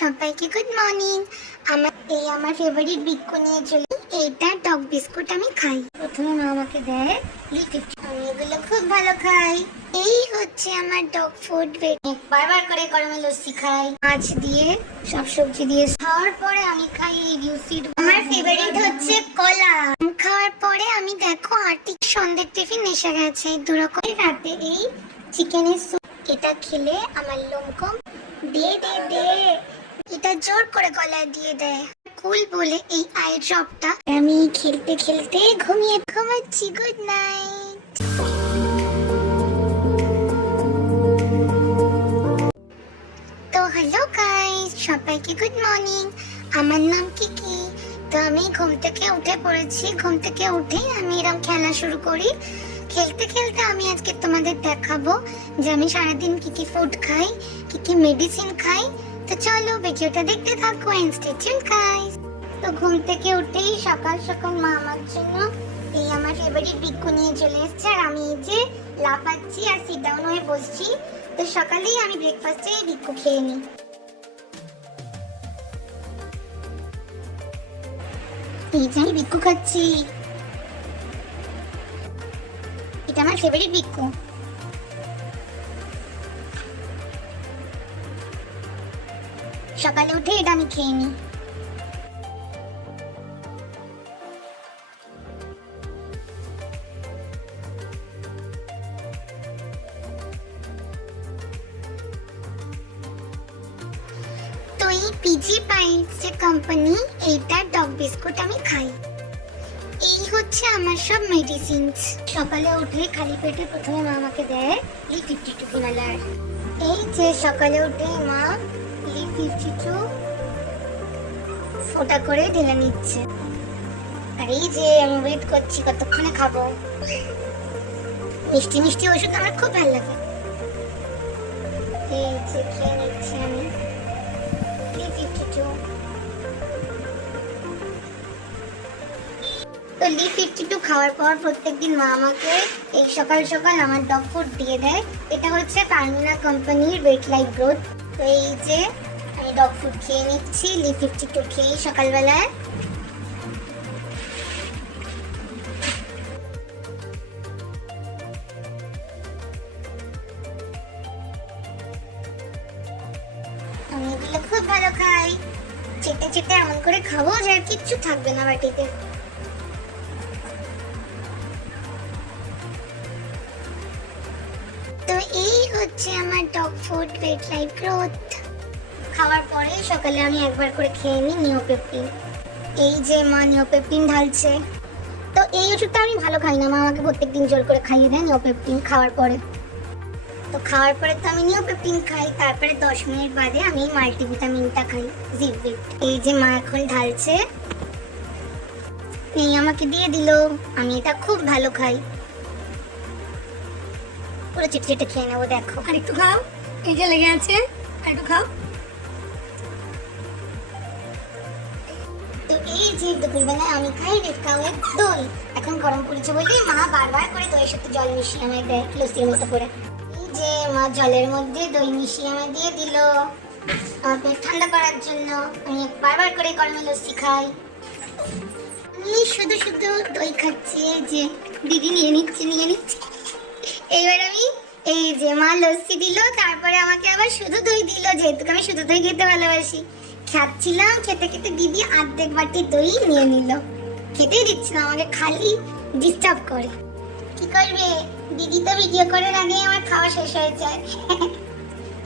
সবাইকে good morning আমার এই আমার ফেভারিট বিস্কুট নিয়ে চলে। এইটা টক বিস্কুট আমি খাই। প্রথমে মা আমাকে দেয় আমি এগুলো খুব ভালো খাই। এই হচ্ছে আমার ডগ ফুড বারবার করে গরমে লস্যি খাই। মাছ দিয়ে, সব সবজি দিয়ে। খাওয়ার পরে আমি খাই এই বিউসিড আমার ফেভারিট হচ্ছে কলা। খাওয়ার পরে আমি দেখো আর্টিক সন্ধ্যের টিফিন এসে গেছে। দুরকম রাতে এই চিকেনের স্যুপ এটা খেলে আমার লোম কম দে দে দে। এটা জোর করে গলায় দিয়ে দেয়। কুল বলে এই আই ড্রপটা আমি খেলতে খেলতে ঘুমিয়ে ঘুমাচ্ছি গুড নাইট তো হ্যালো গাইস সবাইকে গুড মর্নিং আমার নাম কি কি? তো আমি ঘুম থেকে উঠে পড়েছি। ঘুম থেকে উঠেই আমি এরকম খেলা শুরু করি। খেলতে খেলতে আমি আজকে তোমাদের দেখাবো যে আমি সারাদিন কি কি ফুড খাই, কি কি মেডিসিন খাই। তো চলো ভিডিওটা দেখতে থাকো স্টে গাইস তো ঘুম থেকে উঠেই সকাল সকাল মা আমার জন্য এই আমার ফেভারিট বিক্কু নিয়ে চলে এসেছে। আর আমি এই যে লাফাচ্ছি আর সিট ডাউন হয়ে বসছি। তো সকালেই আমি ব্রেকফাস্টে এই বিক্কু খেয়ে নিই। এই যে আমি বিক্কু খাচ্ছি। এটা আমার ফেভারিট বিক্কু সকালে উঠে এটা আমি খেয়ে নিই। তো এই পিজি পাইপস যে কোম্পানি এইটার ডগ বিস্কুট আমি খাই। এই হচ্ছে আমার সব মেডিসিনস সকালে উঠে খালি পেটে প্রথমে মা আমাকে দেয় লি ফিফটি টু ফিনালার এই যে সকালে উঠে মা টু। ফোটা করে ঢেলে নিচ্ছে। আর এই যে আমি ওয়েট করছি, কতক্ষণে খাব? মিষ্টি মিষ্টি ওষুধ আমার খুব ভালো লাগে। এই যে খেয়ে নিচ্ছি আমি। তো লি ফিফটি টু খাওয়ার পর প্রত্যেকদিন মা আমাকে এই সকাল সকাল আমার ডগ ফুড দিয়ে দেয়। এটা হচ্ছে ফার্মিনা কোম্পানির ওয়েট লাইফ গ্রোথ তো এই যে আমি ডগ ফুড খেয়ে নিচ্ছি লি ফিফটি টু খেয়ে সকালবেলায়। আমি এগুলো খুব ভালো খাই। চেটে চেটে এমন করে খাব যে আর কিচ্ছু থাকবে না বাটিতে। তো এই হচ্ছে আমার dog food weight life growth খাওয়ার পরে সকালে আমি একবার করে খেয়ে নিই নিওপেপটিন। এই যে মা নিওপেপটিন ঢালছে। তো এই ওষুধটা আমি ভালো খাই না। মা আমাকে প্রত্যেকদিন জোর করে খাইয়ে দেয় নিওপেপটিন খাওয়ার পরে। তো খাওয়ার পরে তো আমি নিওপেপটিন খাই। তারপরে দশ মিনিট বাদে আমি মাল্টিভিটামিনটা খাই জিপভিট এই যে মা এখন ঢালছে। এই আমাকে দিয়ে দিল। আমি এটা খুব ভালো খাই। পুরো চেটে চেটে খেয়ে নেব, দেখো। আর একটু খাও। এই যে লেগে আছে, আর একটু খাও। এই যে দুপুরবেলায় আমি খাই রেড কাউয়ের দই। এখন গরম পড়েছে বলে মা বারবার করে দইয়ের সাথে জল মিশিয়ে আমায় দেয়, লস্যির মতো করে। এই যে মা জলের মধ্যে দই মিশিয়ে আমায় দিয়ে দিল। আমার ঠান্ডা করার জন্য আমি বারবার করে গরমে লস্যি খাই। আমি শুধু শুধু দই খাচ্ছি, এই যে দিদি নিয়ে নিচ্ছে নিয়ে নিচ্ছে। এইবার আমি এই যে মা লস্যি দিল, তারপরে আমাকে আবার শুধু দই দিল, যেহেতু আমি শুধু দই খেতে ভালোবাসি। খাচ্ছিলাম, খেতে খেতে দিদি আর্ধেক বাটি দই নিয়ে নিল। খেতেই দিচ্ছিল আমাকে খালি ডিস্টার্ব করে। কি করবে? দিদি তো ভিডিও করার আগে আমার খাওয়া শেষ হয়ে যায়।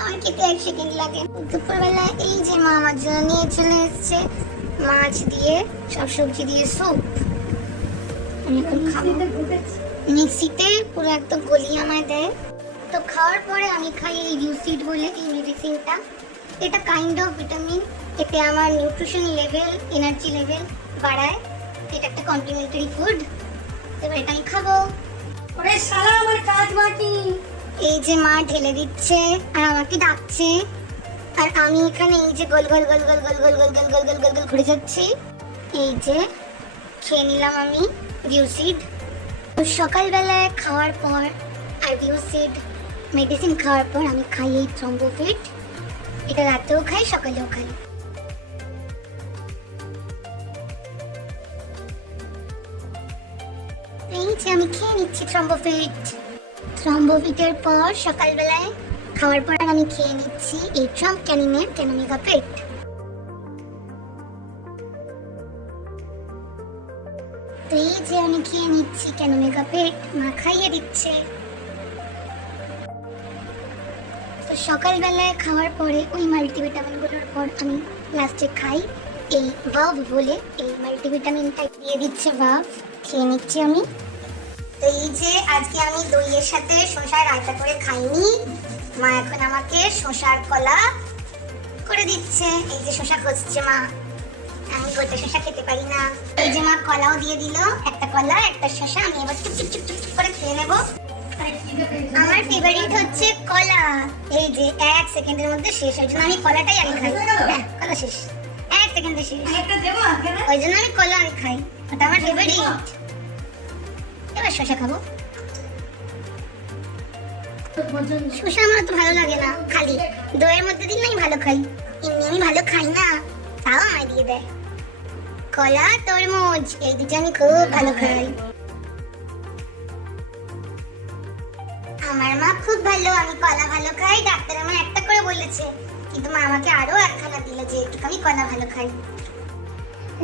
আমার খেতে এক সেকেন্ড লাগে। দুপুরবেলা এই যে মা আমার জন্য নিয়ে চলে এসছে, মাছ দিয়ে, সব সবজি দিয়ে স্যুপ আমি এখন মিক্সিতে পুরো একদম গলিয়ে আমায় দেয়। তো খাওয়ার পরে আমি খাই এই ইউসিড বলে, এই মেডিসিনটা এটা কাইন্ড অফ ভিটামিন এতে আমার নিউট্রিশন লেভেল এনার্জি লেভেল বাড়ায় এটা একটা কমপ্লিমেন্টারি ফুড এবার এটা আমি খাব ওরে সারা আমার কাজ বাকি এই যে মা ঢেলে দিচ্ছে আর আমাকে ডাকছে আর আমি এখানে এই যে গোল গোল গোল গোল গোল গোল গোল গোল গোল গোল গোল গোল ঘুরে যাচ্ছি এই যে খেয়ে নিলাম আমি বিউসিড সকালবেলায় খাওয়ার পর আর বিউসিড মেডিসিন খাওয়ার পর আমি খাই এই থ্রম্বোফিট এটা রাতেও খাই, সকালেও খাই। এই যে আমি খেয়ে নিচ্ছি থ্রম্বোফিট। থ্রম্বোফিটের পর সকালবেলায় খাওয়ার পর আমি খেয়ে নিচ্ছি এই ট্রাম্প ক্যানিনের টেনোমিগা পেট। তো এই যে আমি খেয়ে নিচ্ছি কেন পেট, মা খাইয়ে দিচ্ছে। সকালবেলায় খাওয়ার পরে ওই মাল্টিভিটামিনগুলোর পর আমি লাস্টে খাই। এই ভাভ বলে এই মাল্টিভিটামিনটা দিয়ে দিচ্ছে ভাভ খেয়ে নিচ্ছি আমি। তো এই যে আজকে আমি দইয়ের সাথে শসার রায়তা করে খাইনি, মা এখন আমাকে শশার কলা করে দিচ্ছে। এই যে শসা খুঁজছে মা। আমি গোটা শসা খেতে পারি না। এই যে মা কলাও দিয়ে দিল, একটা কলা, একটা শসা, আমি এবার চুপ চুপ চুপ চুপ করে খেয়ে নেব। আমার ফেভারিট হচ্ছে কলা। এই যে এক সেকেন্ডের মধ্যে শেষ ওই জন্য আমি কলাটাই আগে খাই। হ্যাঁ, কলা শেষ। এক সেকেন্ডে শেষ? ওই জন্য আমি কলা আগে খাই। ওটা আমার ফেভারিট এবার শসা খাব। শসা আমার তো ভালো লাগে না খালি। দইয়ের মধ্যে দিন আমি ভালো খাই। এমনি আমি ভালো খাই না। তাও আমায় দিয়ে দেয়। কলা তরমুজ এই দুটো আমি খুব ভালো খাই। আমার মা খুব ভালো আমি কলা ভালো খাই ডাক্তার আমার একটা করে বলেছে। কিন্তু মা আমাকে আরও একখানা দিল যে একটু আমি কলা ভালো খাই।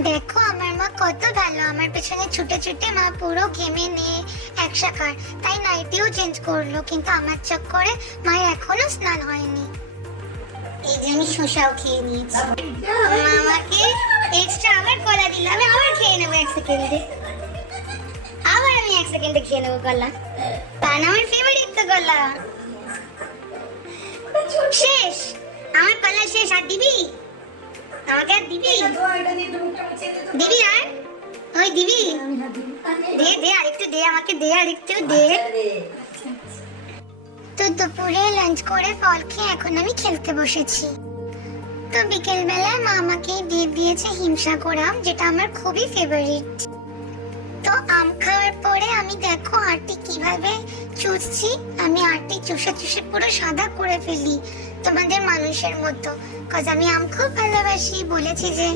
দেখো আমার মা কত ভালো। আমার পেছনে ছুটে ছুটে মা পুরো ঘেমে নিয়ে এক শাখার। তাই নাইটিও চেঞ্জ করল কিন্তু আমার চক্করে মায়ের এখনও স্নান হয়নি। এই যে আমি শসাও খেয়ে নিয়েছি। মা আমাকে এক্সট্রা আবার কলা দিল আমি আবার খেয়ে নেব এক সেকেন্ডে আবার আমি এক সেকেন্ডে খেয়ে নেব কলা। পান আমার ফেভারিট শেষ। আমার শেষ, আর দিবি? আমাকে আর দিবি? দিবি আর? ওই দিবি? দে দে দে, আমাকে দে দে। তো দুপুরে লাঞ্চ করে ফল খেয়ে এখন আমি খেলতে বসেছি। তো বিকেল বেলায় মা আমাকে দিয়ে দিয়েছে হিমসাগর আম, যেটা আমার খুবই ফেভারিট তো আম খাওয়ার পরে আমি দেখো আটি কীভাবে চুষছি। আমি আটি চুষে চুষে পুরো সাদা করে ফেলি তোমাদের মানুষের মতো। কজ আমি আম খুব ভালোবাসি, বলেছি যে।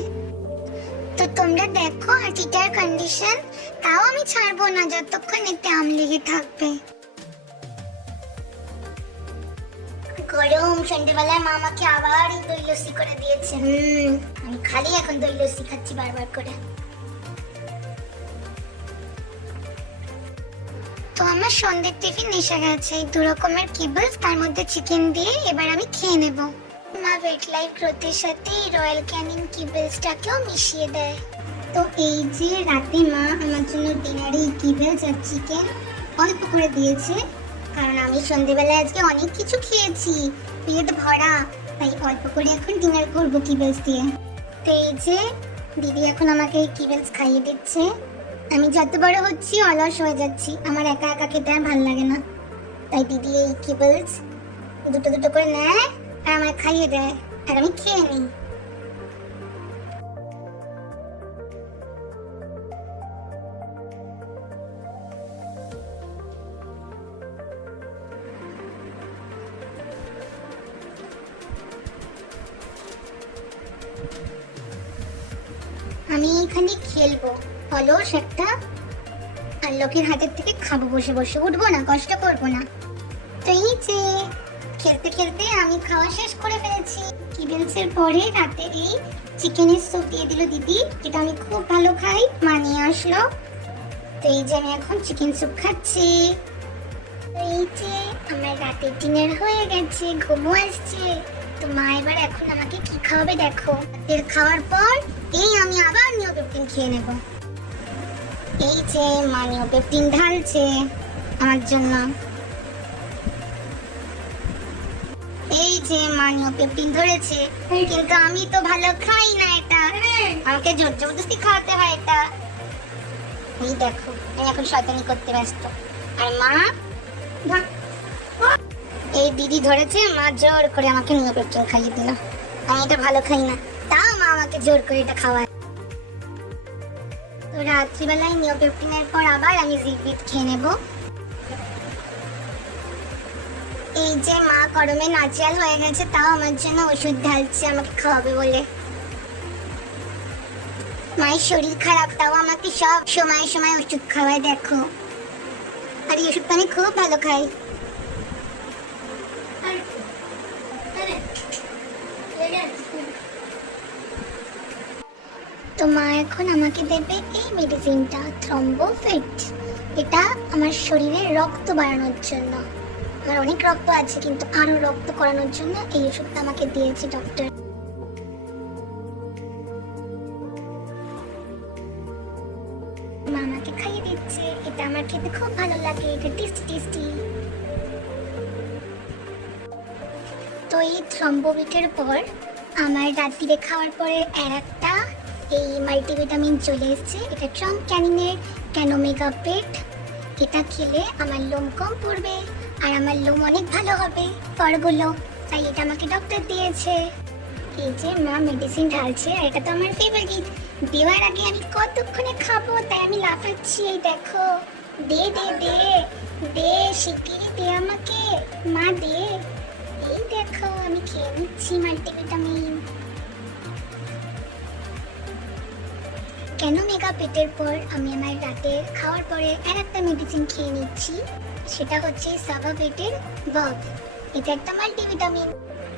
তো তোমরা দেখো আটিটার কন্ডিশন তাও আমি ছাড়বো না যতক্ষণ এতে আম লেগে থাকবে। গরম সন্ধ্যেবেলায় মা আমাকে আবার এই দই লস্যি করে দিয়েছে। হুম, আমি খালি এখন দই লস্যি খাচ্ছি বারবার করে। তো আমার সন্ধ্যের টিফিন এসে গেছে। দু রকমের কিবলস তার মধ্যে চিকেন দিয়ে এবার আমি খেয়ে নেব। মা ওয়েট লাইফ গ্রোথের সাথে রয়্যাল ক্যানিন কিবলসটাকেও মিশিয়ে দেয়। তো এই যে রাতে মা আমার জন্য ডিনারে কিবলস আর চিকেন অল্প করে দিয়েছে। কারণ আমি সন্ধেবেলায় আজকে অনেক কিছু খেয়েছি। পেট ভরা। তাই অল্প করে এখন ডিনার করব কিবলস দিয়ে। তো এই যে দিদি এখন আমাকে কিবলস খাইয়ে দিচ্ছে। আমি যত বড় হচ্ছি, অলস হয়ে যাচ্ছি। আমার একা একা খেতে আর ভালো লাগে না। তাই দিদি এই কিবলস দুটো দুটো করে নেয় আর আমায় খাইয়ে দেয়, আর আমি খেয়ে নিই। আমি এখানে খেলব। অলস একটা আর লোকের হাতের থেকে খাব, বসে বসে। উঠবো না, কষ্ট করব না। তো এই যে খেলতে খেলতে আমি খাওয়া শেষ করে ফেলেছি। কিবেলসের পরে রাতে এই চিকেনের স্যুপ দিয়ে দিল দিদি, যেটা আমি খুব ভালো খাই, মা নিয়ে আসলো। তো এই যে আমি এখন চিকেন স্যুপ খাচ্ছি। এই যে আমার রাতের ডিনার হয়ে গেছে, ঘুমও আসছে। তো মা এবার এখন আমাকে কি খাওয়াবে দেখো। রাতের খাওয়ার পর এই আমি আবার নিওপেপটিন খেয়ে নেব। এই যে মা নিওপেপটিন ঢালছে আমার জন্য। এই যে মা নিওপেপটিন ধরেছে, কিন্তু আমি তো ভালো খাই না এটা। আমাকে জোর জবরদস্তি খাওয়াতে হয় এটা। এই দেখো, আমি এখন শয়তানি করতে ব্যস্ত। আর মা? এই দিদি ধরেছে, মা জোর করে আমাকে নিওপেপটিন খাইয়ে দিল। আমি এটা ভালো খাই না। তাও মা আমাকে জোর করে এটা খাওয়ায়। রাত্রিবেলায় নিওপেপটিনের পর আবার আমি জিপিট খেয়ে নেব। এই যে মা গরমে নাচিয়াল হয়ে গেছে, তাও আমার জন্য ওষুধ ঢালছে, আমাকে খাওয়াবে বলে। মায়ের শরীর খারাপ, তাও আমাকে সব সময় সময় ওষুধ খাওয়ায়, দেখো। আর এই ওষুধটা আমি খুব ভালো খাই আরে, লেগে আছে। তো মা এখন আমাকে দেবে এই মেডিসিনটা থ্রম্বোফিট এটা আমার শরীরে রক্ত বাড়ানোর জন্য। আমার অনেক রক্ত আছে, কিন্তু আরও রক্ত করানোর জন্য এই ওষুধটা আমাকে দিয়েছে ডক্টর মা আমাকে খাইয়ে দিচ্ছে, এটা আমার খেতে খুব ভালো লাগে, এটা টেস্টি টেস্টি তো এই থ্রম্বোবিটের পর আমার রাত্রিরে খাওয়ার পরে আর একটা এই মাল্টিভিটামিন চলে এসেছে। এটা ট্রাম্প ক্যানিনের ক্যানোমেগা পেট। এটা খেলে আমার লোম কম পড়বে আর আমার লোম অনেক ভালো হবে। ফরগুলো তাই এটা আমাকে ডক্টর দিয়েছে। এই যে মা মেডিসিন ঢালছে আর এটা তো আমার ফেভারিট দেওয়ার আগে আমি কতক্ষণে খাব, তাই আমি লাফাচ্ছি, এই দেখো। দে দে দে দে, শিগগিরই দে আমাকে। মা, দে। এই দেখো, আমি খেয়ে নিচ্ছি মাল্টিভিটামিন। কেন মেগা পেটের পর আমি আমার রাতে খাওয়ার পরে আর একটা মেডিসিন খেয়ে নিচ্ছি? সেটা হচ্ছে সাবা পেটের বব এটা একটা মাল্টিভিটামিন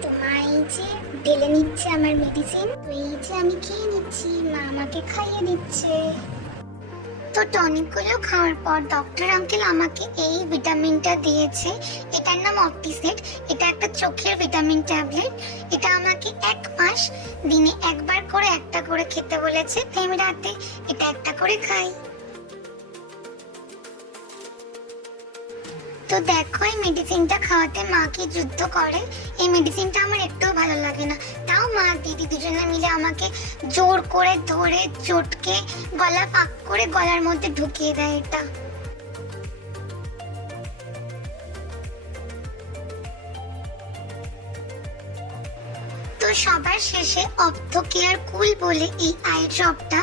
তো মা এই যে ঢেলে নিচ্ছে আমার মেডিসিন এই যে আমি খেয়ে নিচ্ছি, মা আমাকে খাইয়ে দিচ্ছে। তো টনিকগুলো খাওয়ার পর ডক্টর আঙ্কেল আমাকে এই ভিটামিনটা দিয়েছে। এটার নাম অপটিসেট এটা একটা চোখের ভিটামিন ট্যাবলেট এটা আমাকে এক মাস দিনে একবার করে একটা করে খেতে বলেছে। রাতে এটা একটা করে খাই। তো দেখো, এই মেডিসিনটা খাওয়াতে মা কি যুদ্ধ করে? এই মেডিসিনটা আমার একটুও ভালো লাগে না। তাও মা। দিদি দুজনে মিলে আমাকে জোর করে ধরে চটকে গলা পাক করে গলার মধ্যে ঢুকিয়ে দেয় এটা। তো সবার শেষে অর্থ কেয়ার কুল বলে এই আই ড্রপটা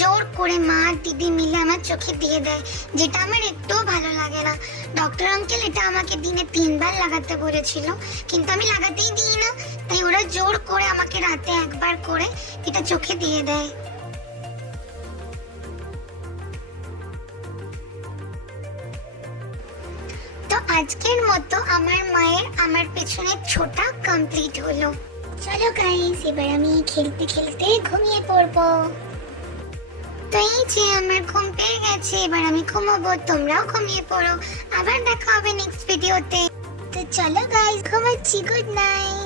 জোর করে মা দিদি মিলে আমার চোখে দিয়ে দেয়, যেটা আমার একটুও ভালো লাগে না। ডক্টর আঙ্কেল এটা আমাকে দিনে তিনবার লাগাতে বলেছিল, কিন্তু আমি লাগাতেই দিই না। তাই ওরা জোর করে আমাকে রাতে একবার করে এটা চোখে দিয়ে দেয়। তো আজকের মতো আমার মায়ের, আমার পেছনে ছোটা কমপ্লিট হলো। চলো গাইস এবার আমি খেলতে খেলতে ঘুমিয়ে পড়ব। তো এই যে আমার ঘুম পেয়ে গেছে, এবার আমি ঘুমাবো, তোমরাও ঘুমিয়ে পড়ো। আবার দেখা হবে নেক্সট ভিডিওতে তো। চলো গাইস ঘুমাচ্ছি গুড নাইট